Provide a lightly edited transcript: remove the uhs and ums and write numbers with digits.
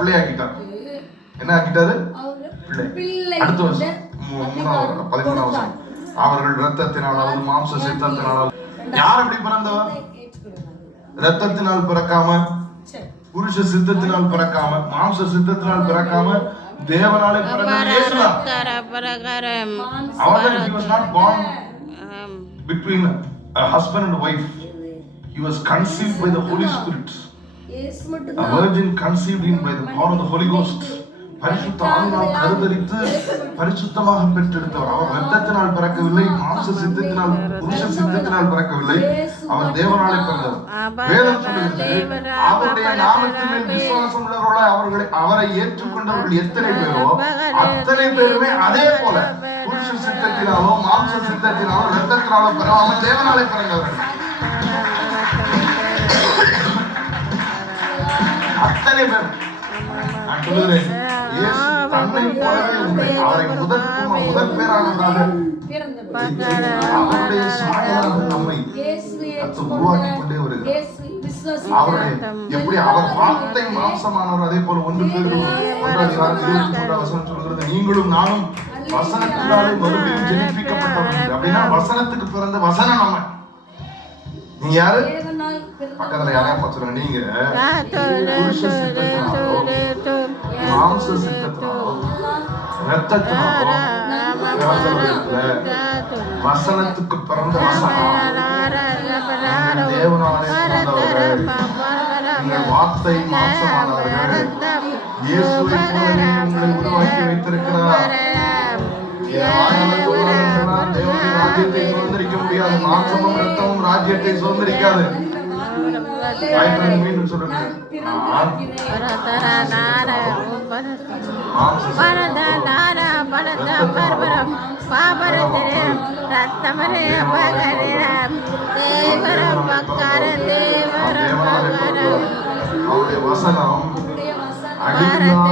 பிள்ளையாக்கிட்டார். என்ன ஆக்கிட்டாரு? பிள்ளை. அடுத்த வருஷம் 13ஆம் வருஷம் அவர்கள் இரத்தத்தினாலும் மாம்ச சித்தத்தினாலும். யார் அப்படி பிறந்தவர்? இரத்தத்தினால் பிறக்காம, புருஷ சித்தத்தினால் பிறக்காம, மாம்ச சித்தத்தினால் பிறக்காம, தேவனாலே பிறந்தவர் இயேசுதான். அவர் he was not born between a husband and wife. He was conceived by the Holy Spirit. A virgin conceived in by the power of the Holy Ghost. பரிசுத்த ஆவியால் கருதரித்து பரிசுத்தமாக பெற்றெடுத்தவர். அவர் இரத்தத்தினால் பிறக்கவில்லை, மாம்ச சித்தத்தினால், புருஷ சித்தத்தினால் பிறக்கவில்லை. அவர் தேவனாலே பிறந்தவர். வேதம் சொல்லுகிறது, அவருடைய நாமத்தின் மேல் விசுவாசம் உள்ளவர்களாய் அவரை ஏற்றுக்கொண்டவர்கள் எத்தனை பேரோ அத்தனை பேருமே அதே போல புருஷ சித்தத்தினாலோ மாம்ச சித்தத்தினாலோ இரத்தத்தினாலோ பெறாமல் தேவனாலே பிறந்தவர்கள். அத்தனை பேர். நான் சொல்லுகிறேன், இயேசு தன்னை போலவே அவரை முதல் பேரானதாக அவருடைய சாயலாக நம்மை உருவாக்கி கொண்டே வருகிறார். அவருடைய எப்படி அவர் வார்த்தை மாம்சமானவர், அதே போல 1 பேதுரு 1:23 சொல்கிறது, நீங்களும் நானும் வசனத்தினாலே மறுபடியும் ஜெனிப்பிக்கப்பட்டவர்கள். அப்படின்னா வசனத்துக்கு பிறந்த வசனம் நம்ம. நீங்க யாரு? பக்கத்துல யாரையா பார்த்துருங்க. நீங்க புருஷ சித்தத்தினாலோ மாம்ச சித்தத்தினாலோ இரத்தத்தினாலோ வசனத்துக்கு பிறந்த வசனம். தேவனாலே பிறந்தவர்கள். நீங்கள் வார்த்தை மாம்சமானவர்கள். இயேசுவை போலவே உங்களை உருவாக்கி வைத்திருக்கிறார். தேவனுடைய ராஜ்யத்தை சுதந்திரிக்க முடியாது. மாம்சமும் இரத்தமும் ராஜ்யத்தை சுதந்திரிக்காது. மீண்டும் சொல்லுங்க, அவருடைய வசனம் அடிமையாக